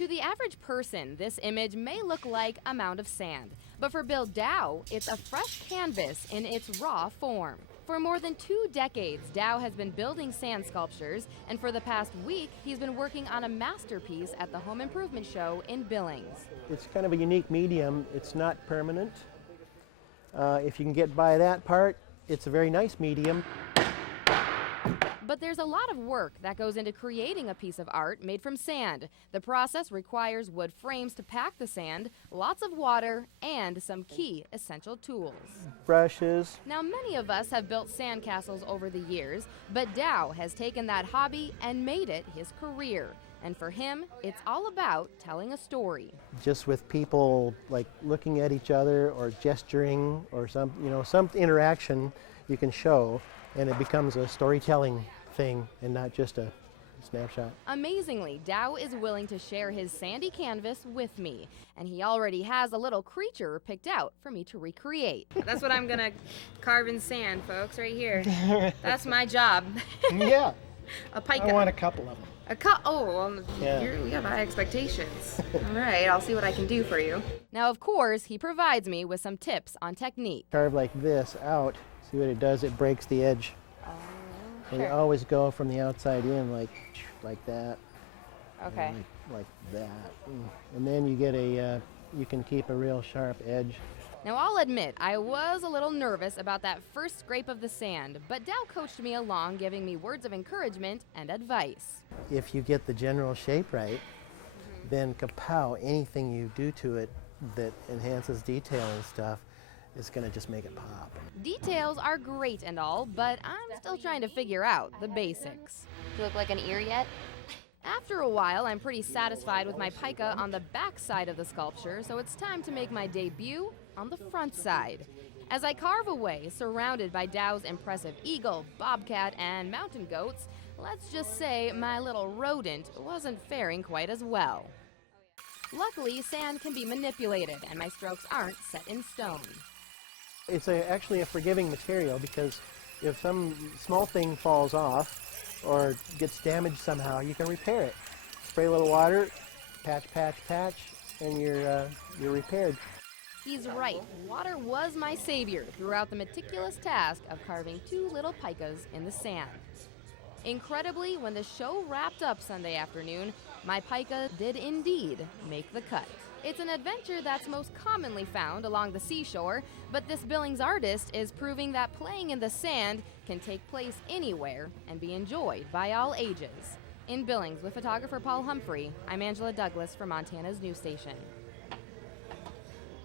To the average person, this image may look like a mound of sand, but for Bill Dow, it's a fresh canvas in its raw form. For more than 2 decades, Dow has been building sand sculptures, and for the past week, he's been working on a masterpiece at the Home Improvement Show in Billings. It's kind of a unique medium. It's not permanent. If you can get by that part, it's a very nice medium. But there's a lot of work that goes into creating a piece of art made from sand. The process requires wood frames to pack the sand, lots of water, and some key essential tools. Brushes. Now, many of us have built sandcastles over the years, but Dow has taken that hobby and made it his career. And for him, it's all about telling a story. Just with people like looking at each other or gesturing or some interaction you can show, and it becomes a storytelling thing and not just a snapshot. Amazingly, Dow is willing to share his sandy canvas with me, and he already has a little creature picked out for me to recreate. That's what I'm gonna carve in sand, folks, right here. That's my job. Yeah. A pika. I want a couple of them. Yeah. You have high expectations. All right, I'll see what I can do for you. Now, of course, he provides me with some tips on technique. Carve like this out. See what it does? It breaks the edge. So Sure. you always go from the outside in like that. Okay. Like that. And then you get you can keep a real sharp edge. Now, I'll admit, I was a little nervous about that first scrape of the sand, but Dow coached me along, giving me words of encouragement and advice. If you get the general shape right, then kapow, anything you do to it that enhances detail and stuff is going to just make it pop. Details are great and all, but I'm still trying to figure out the basics. Do you look like an ear yet? After a while, I'm pretty satisfied with my pica on the back side of the sculpture, so it's time to make my debut on the front side. As I carve away, surrounded by Dow's impressive eagle, bobcat, and mountain goats, let's just say my little rodent wasn't faring quite as well. Luckily, sand can be manipulated, and my strokes aren't set in stone. It's actually a forgiving material because if some small thing falls off or gets damaged somehow, you can repair it. Spray a little water, patch, and you're repaired. He's right. Water was my savior throughout the meticulous task of carving 2 little picas in the sand. Incredibly, when the show wrapped up Sunday afternoon, my pica did indeed make the cut. It's an adventure that's most commonly found along the seashore, but this Billings artist is proving that playing in the sand can take place anywhere and be enjoyed by all ages. In Billings with photographer Paul Humphrey, I'm Angela Douglas for Montana's news station.